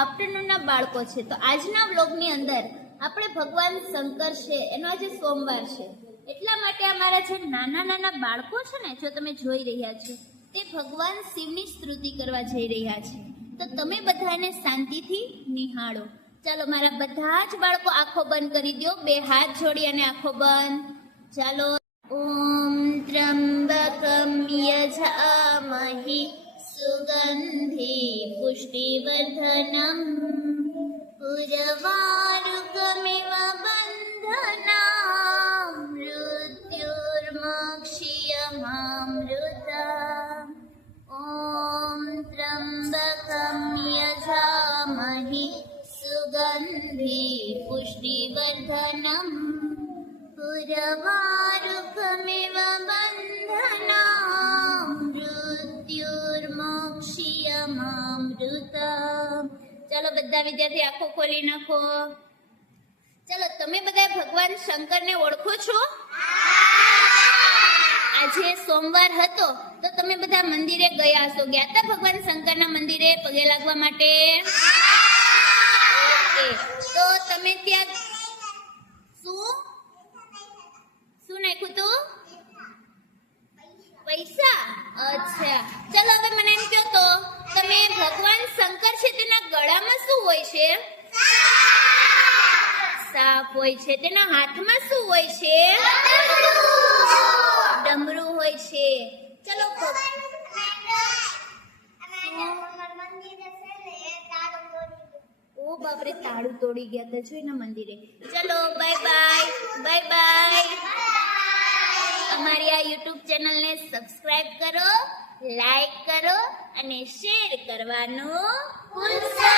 આફ્ટરનૂનના બાળકો છે. તો આજના વ્લોગની અંદર આપણે ભગવાન શંકર છે એનો આજે સોમવાર છે એટલા માટે અમારા જે નાના નાના બાળકો છે ને, જો તમે જોઈ રહ્યા છો, તે ભગવાન શિવની સ્તુતિ કરવા જઈ રહ્યા છે. તો તમે બધાને શાંતિથી નિહાળો. ચાલો મારા બધા જ બાળકો આંખો બંધ કરી દો, બે હાથ જોડી અને આંખો બંધ. ચાલો. ઓમ ત્રંબકમ યજામહે સુગંધી પુષ્ટિવર્ધનમ ઉર્વારુકમિવ બંધનામ મૃત્યુર્મોક્ષીયમામૃતમ. ઓમ ત્રંબકમ યજામહે સુગંધી પુષ્ટિવર્ધનમ ઉર્વારુકમિવ બંધનામ મૃત્યુર્મોક્ષીયમામૃતમ. ચાલો બધા વિદ્યાર્થી આંખો ખોલી નાખો. ચાલો, તમે બધા ભગવાન શંકરને ઓળખો છો? આજે સોમવાર હતો તો તમે બધા મંદિરે ગયા હશો. ગયા હતા ભગવાન શંકરના મંદિરે પગે લાગવા માટે? ઓકે, તો તમે ત્યાં શું નાખ્યું તું? પૈસા? અચ્છા, ચલો હવે મને એમ કહો તો તમે ભગવાન શંકર છે તેના ગળામાં શું હોય છે? સાપ હોય છે. તેના હાથમાં શું હોય છે? ડમરું હોય છે. ચલો, ઓ બાપરે, તાળું તોડી ગયા હતા જો એના મંદિરે. ચલો, બાય બાય, બાય બાય. અમારી આ યુટ્યુબ ચેનલને સબસ્ક્રાઇબ કરો, લાઈક કરો અને શેર કરવાનું ભૂલશો